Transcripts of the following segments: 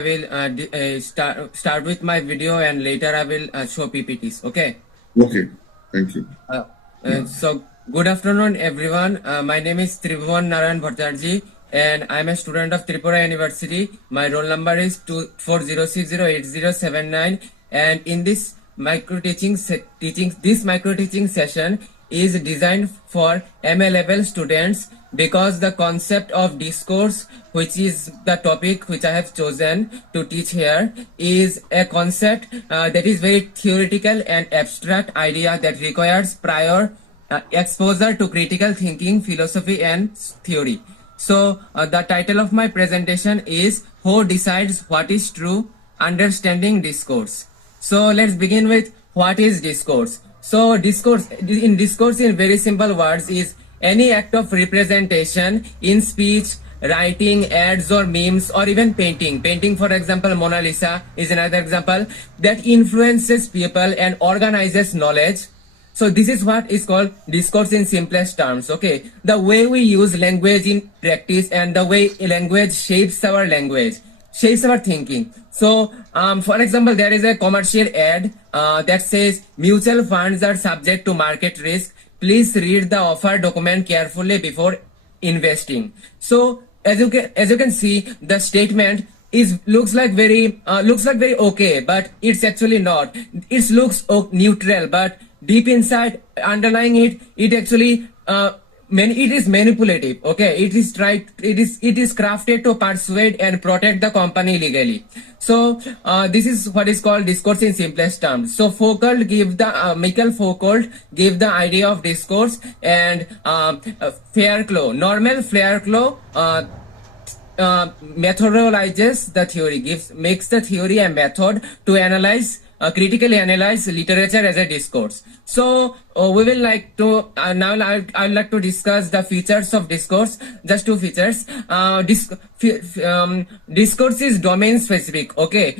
will start with my video and later I will show PPTs. Okay. Okay. Thank you. So good afternoon, everyone. My name is Tribhuvan Narayan Bhattacharjee, and I'm a student of Tripura University. My roll number is 40608079, and in this micro teaching session is designed for MA level students, because the concept of discourse, which is the topic which I have chosen to teach here, is a concept that is very theoretical and abstract idea that requires prior exposure to critical thinking, philosophy and theory. So the title of my presentation is Who Decides What is True? Understanding Discourse. So let's begin with what is discourse. So discourse in very simple words is any act of representation in speech, writing, ads or memes, or even painting. Painting, for example, Mona Lisa is another example, that influences people and organizes knowledge. So this is what is called discourse in simplest terms. Okay, the way we use language in practice and the way language shapes our thinking. So for example, there is a commercial ad that says mutual funds are subject to market risk. Please read the offer document carefully before investing. So as you can see, the statement looks like very okay, but it's actually not. It looks neutral, but deep inside, underlying it actually it is manipulative. Okay, it is crafted to persuade and protect the company legally. So this is what is called discourse in simplest terms. So Michael Foucault gave the idea of discourse, and Norman Fairclough methodologizes the theory, makes the theory a method to critically analyze literature as a discourse. So we will like to now I would like to discuss the features of discourse. Just two features. Discourse is domain specific. Okay.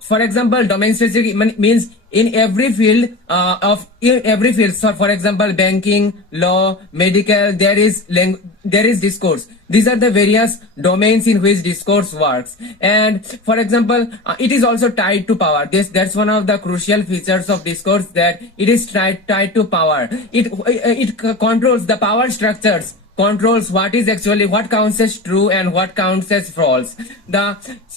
For example, domain specific means in every field. So for example, banking, law, medical, there is discourse. These are the various domains in which discourse works. And for example, it is also tied to power. That's one of the crucial features of discourse, that it is tied to power. It controls the power structures, controls what counts as true and what counts as false.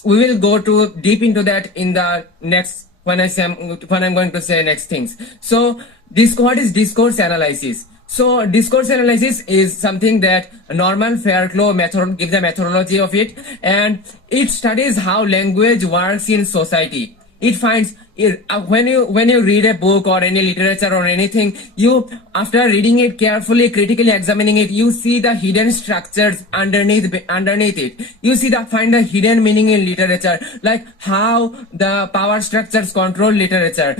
We will go deep into that in the next when I'm going to say next things. So what is discourse analysis? So discourse analysis is something that Norman Fairclough gives a methodology of it, and it studies how language works in society. It finds when you read a book or any literature or anything, after reading it carefully, critically examining it, you see the hidden structures underneath it. You find the hidden meaning in literature, like how the power structures control literature.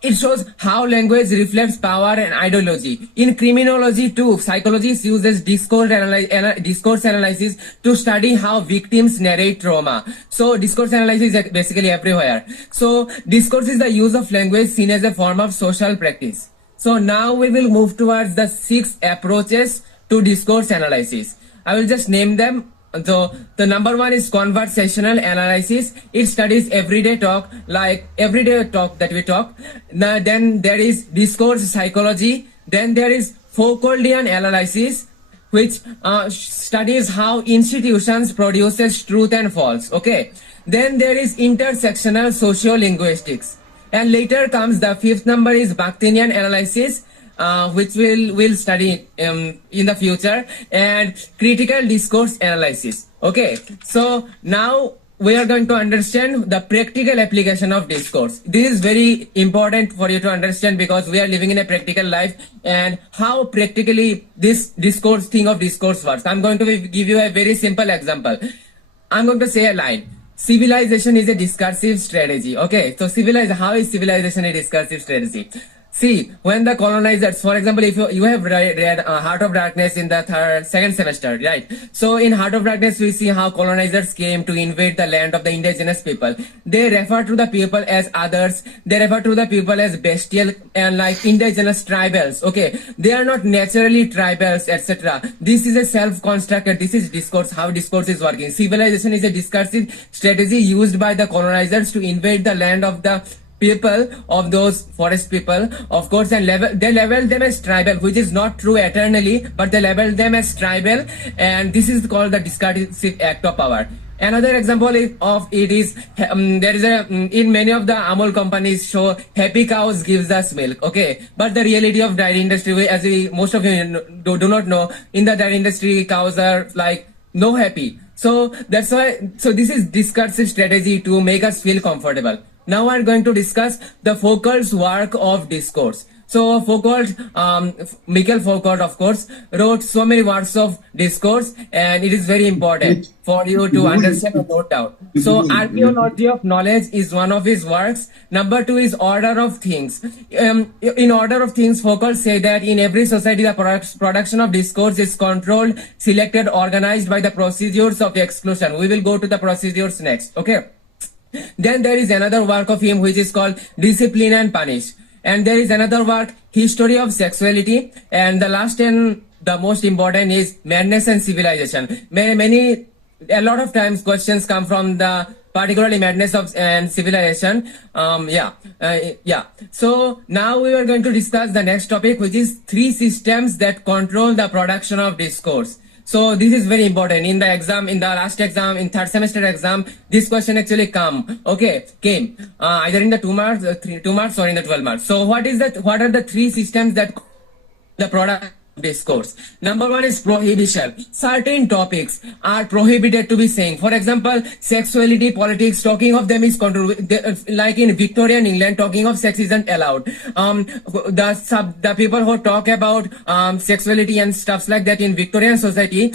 It shows how language reflects power and ideology. In criminology too, psychologists uses discourse analysis to study how victims narrate trauma. So discourse analysis is basically everywhere. So discourse is the use of language seen as a form of social practice. So now we will move towards the 6 approaches to discourse analysis. I will just name them. So the number 1 is conversational analysis. It studies everyday talk that we talk. Then there is discourse psychology. Then there is Foucauldian analysis, which studies how institutions produces truth and false. Okay. Then there is intersectional sociolinguistics. And later comes the 5th number is Bakhtinian analysis, which we'll study in the future, and critical discourse analysis. Okay, so now we are going to understand the practical application of discourse. This is very important for you to understand, because we are living in a practical life, and how practically this thing of discourse works. I'm going to give you a very simple example. I'm going to say a line. Civilization is a discursive strategy. Okay, so how is civilization a discursive strategy? See, when the colonizers, for example, if you have read Heart of Darkness in the second semester, right? So in Heart of Darkness, we see how colonizers came to invade the land of the indigenous people. They refer to the people as others. They refer to the people as bestial and like indigenous tribals. Okay, they are not naturally tribals, etc. This is a self-constructed. This is discourse. How discourse is working. Civilization is a discursive strategy used by the colonizers to invade the land of the people of those forest people, of course, and they level them as tribal, which is not true eternally, but they label them as tribal, and this is called the discursive act of power. Another example of it is there is a in many of the Amul companies show happy cows gives us milk, okay, but the reality of dairy industry, as we most of you do not know, in the dairy industry cows are like no happy. So that's why. So this is discursive strategy to make us feel comfortable. Now we are going to discuss the Foucault's work of discourse. So Foucault, Michael Foucault, of course, wrote so many works of discourse, and it is very important for you to understand and note down. So Archaeology of Knowledge is one of his works. Number 2 is Order of Things. In Order of Things, Foucault say that in every society, the production of discourse is controlled, selected, organized by the procedures of exclusion. We will go to the procedures next, okay? Then there is another work of him which is called Discipline and Punish. And there is another work, History of Sexuality. And the last and the most important is Madness and Civilization. A lot of times questions come from the particularly madness of and civilization. So now we are going to discuss the next topic, which is 3 systems that control the production of discourse. So this is very important. In the exam, in the last exam, in third semester exam, this question actually came either in the 2 marks or in the 12 marks. So what are the 3 systems that the product discourse? Number 1 is prohibition. Certain topics are prohibited to be saying. For example, sexuality, politics, talking of them is controlled. Like in Victorian England, talking of sex isn't allowed. The people who talk about sexuality and stuffs like that in Victorian society,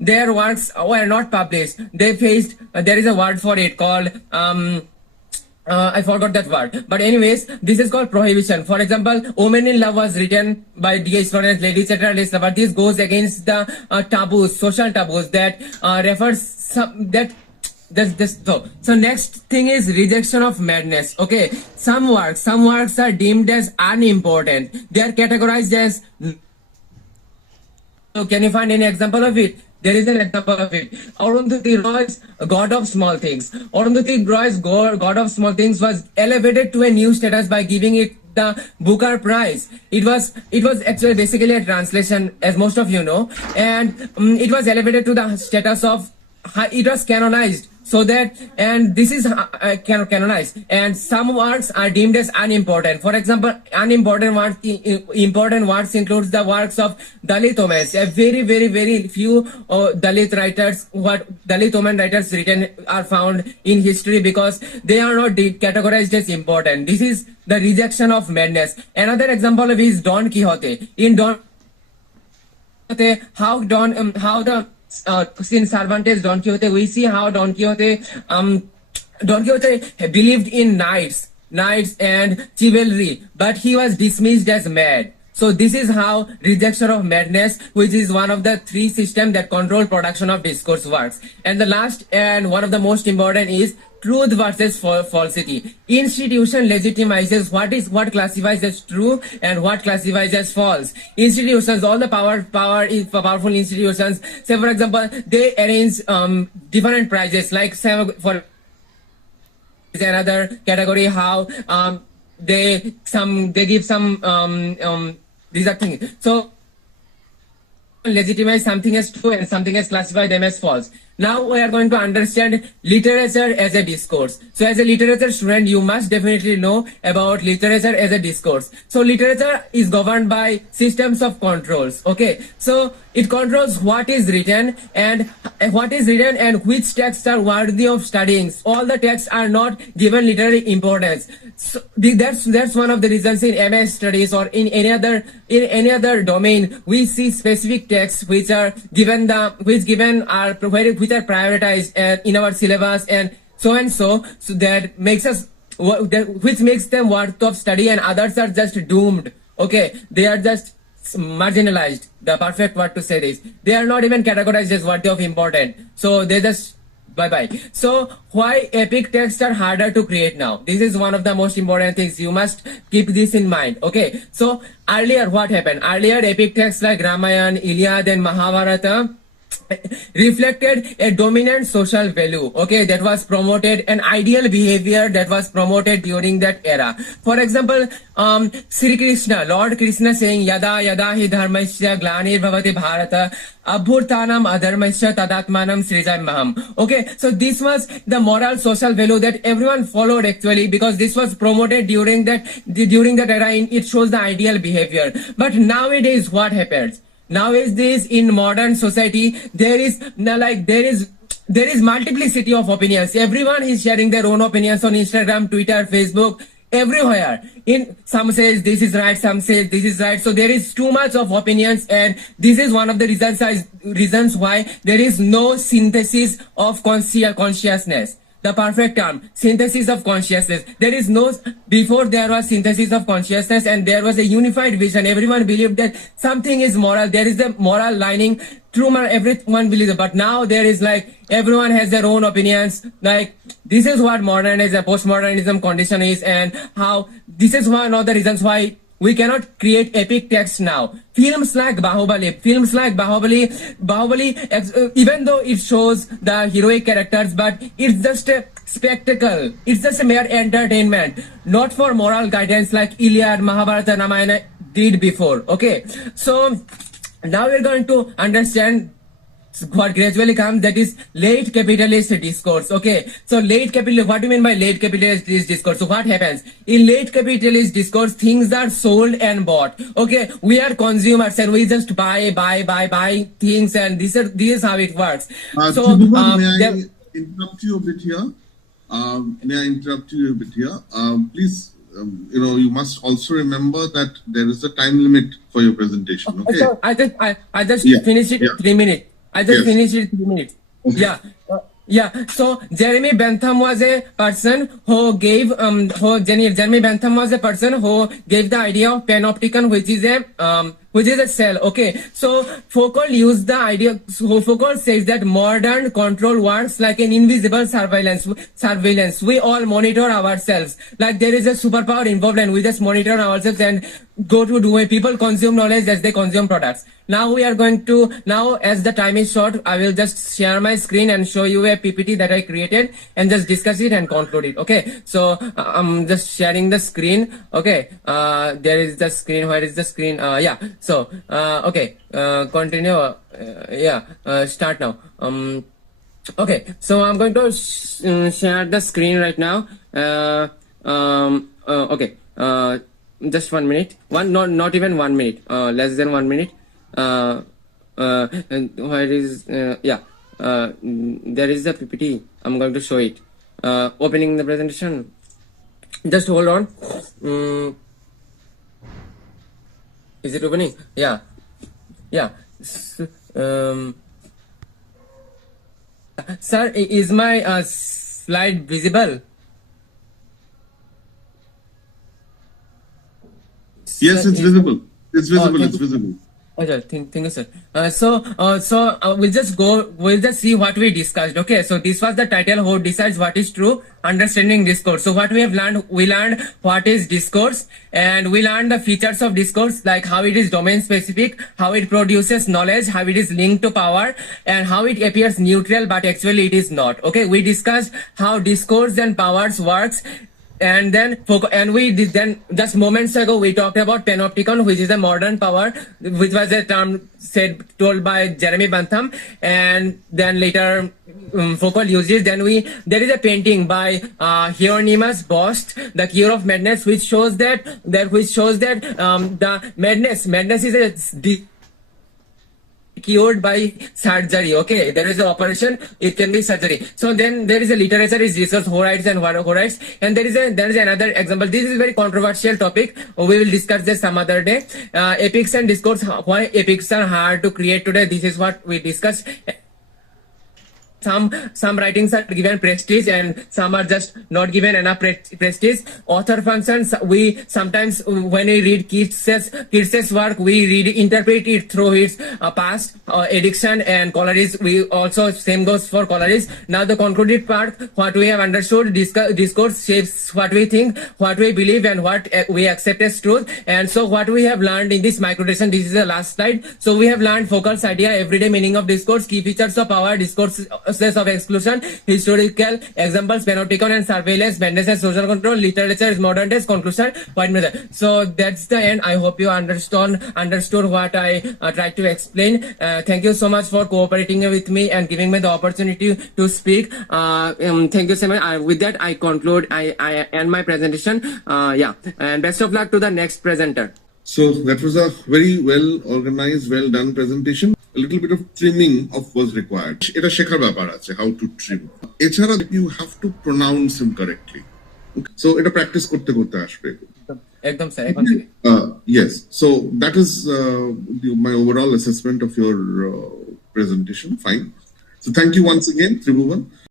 their works were not published. They faced, there is a word for it called I forgot that word. But anyways, this is called prohibition. For example, Woman in Love was written by D.H. Lawrence, Lady Chatterley, but this goes against the taboos, social taboos that So next thing is rejection of madness. Okay, some works are deemed as unimportant. They are categorized as. So can you find any example of it? There is an example of it. Arundhati Roy's God of Small Things. Arundhati Roy's God of Small Things was elevated to a new status by giving it the Booker Prize. It was actually basically a translation, as most of you know, and it was elevated to the status of, it was canonized. So that, and this is canonized, and some works are deemed as unimportant. For example, important works includes the works of Dalit Umesh. A very few Dalit writers, Dalit women writers written are found in history because they are not categorized as important. This is the rejection of madness. Another example of is Don Quixote. In Don Quixote, in Cervantes' Don Quixote, we see how Don Quixote believed in knights and chivalry, but he was dismissed as mad. So this is how rejection of madness, which is one of the 3 systems that control production of discourse, works. And the last and one of the most important is truth versus falsity. Institution legitimizes what classifies as true and what classifies as false. Institutions, all the powerful institutions, say for example, they arrange different prizes, like for another category, how they give some these are things. So legitimize something as true and something as classify them as false. Now we are going to understand literature as a discourse. So as a literature student, you must definitely know about literature as a discourse. So literature is governed by systems of controls. Okay, so it controls what is written and which texts are worthy of studying. All the texts are not given literary importance. So that's one of the reasons in MS studies or in any other domain we see specific texts which are prioritized in our syllabus and so that makes us which makes them worth of study, and others are just doomed. Okay, they are just marginalized. The perfect word to say this. They are not even categorized as worthy of important. So they just bye bye. So why epic texts are harder to create now? This is one of the most important things. You must keep this in mind. Okay. So earlier what happened? Earlier epic texts like Ramayana, Iliad and Mahabharata reflected a dominant social value, okay, that was promoted, an ideal behavior that was promoted during that era. For example, Sri Krishna, Lord Krishna saying yada yada hi dharmasya glanir bhavati bharata abhurtanam adharmasya tadatmanam srijamaham. Okay, so this was the moral social value that everyone followed actually, because this was promoted during that era. It shows the ideal behavior. But nowadays what happens? Nowadays in modern society, there is multiplicity of opinions. Everyone is sharing their own opinions on Instagram, Twitter, Facebook, everywhere. In some says this is right, some says this is right. So there is too much of opinions, and this is one of the reasons why there is no synthesis of consciousness. The perfect term, synthesis of consciousness. There is no, before there was synthesis of consciousness and there was a unified vision. Everyone believed that something is moral. There is the moral lining. True, everyone believes it. But now there is like, everyone has their own opinions. Like, this is what modernism, postmodernism condition is, and how, this is one of the reasons why we cannot create epic text now. Films like Bahubali, even though it shows the heroic characters, but it's just a spectacle. It's just a mere entertainment, not for moral guidance like Iliad, Mahabharata, Ramayana did before. Okay, so now we're going to understand what gradually comes, that is late capitalist discourse. Okay, so what do you mean by late capitalist discourse? So what happens in late capitalist discourse? Things are sold and bought. Okay, we are consumers and we just buy things, and this is how it works. Tribhuvan, may I interrupt you a bit here? Please, you must also remember that there is a time limit for your presentation. Okay. So I just finished it in 3 minutes. Finished it in 3 minutes. Okay. Yeah. So Jeremy Bentham was a person who gave the idea of panopticon, which is a cell. Okay. So Foucault used the idea. So Foucault says that modern control works like an invisible surveillance. We all monitor ourselves. Like there is a superpower involved, and we just monitor ourselves and go to do it. People consume knowledge as they consume products. Now as the time is short, I will just share my screen and show you a PPT that I created and just discuss it and conclude it. Okay. So I'm just sharing the screen. Okay. There is the screen. Where is the screen? Yeah. So, okay. Continue. Start now. Okay. So I'm going to share the screen right now. Okay. Just 1 minute. Not even 1 minute. Less than 1 minute. And where is there is the PPT. I'm going to show it. Opening the presentation. Just hold on. Is it opening? Yeah. Sir, is my slide visible? Yes, it's visible. It's visible. Okay, thank you, sir. So we'll just see what we discussed. Okay, so this was the title, Who Decides What is True? Understanding Discourse. So what we have learned, we learned what is discourse, and we learned the features of discourse, like how it is domain specific, how it produces knowledge, how it is linked to power, and how it appears neutral, but actually it is not. Okay, we discussed how discourse and powers works. And then just moments ago we talked about panopticon, which is a modern power, which was a term told by Jeremy Bentham, and then later Foucault used it. Then there is a painting by Hieronymus Bosch, The Cure of Madness, which shows that the madness is cured by surgery. Okay, there is an operation, it can be surgery. So then there is a literature is research, who writes and what who writes, and there is another example. This is a very controversial topic. We will discuss this some other day. Epics and discourse, why epics are hard to create today. This is what we discussed. some writings are given prestige and some are just not given enough prestige. Author functions, we sometimes when we read Keats's work, we interpret it through its past, addiction and Coleridge. We also same goes for Coleridge. Now the concluded part, what we have understood, discourse shapes what we think, what we believe, and what we accept as truth. And so what we have learned in this microdiscussion, this is the last slide. So we have learned Foucault's idea, everyday meaning of discourse, key features of power, discourses of exclusion, historical examples, panopticon and surveillance, madness and social control, literature is modern days, conclusion, point method. So that's the end. I hope you understood what I tried to explain. Thank you so much for cooperating with me and giving me the opportunity to speak. Thank you so much. With that, I conclude. I end my presentation. Yeah, and best of luck to the next presenter. So that was a very well organized, well done presentation. A little bit of trimming was required. এটা শেখার ব্যাপার আছে, how to trim. এছাড়া you have to pronounce him correctly. Okay. So এটা practice করতে করতে আসবে। একদম sir, Yes. So that is my overall assessment of your presentation. Fine. So thank you once again, Tribhuvan.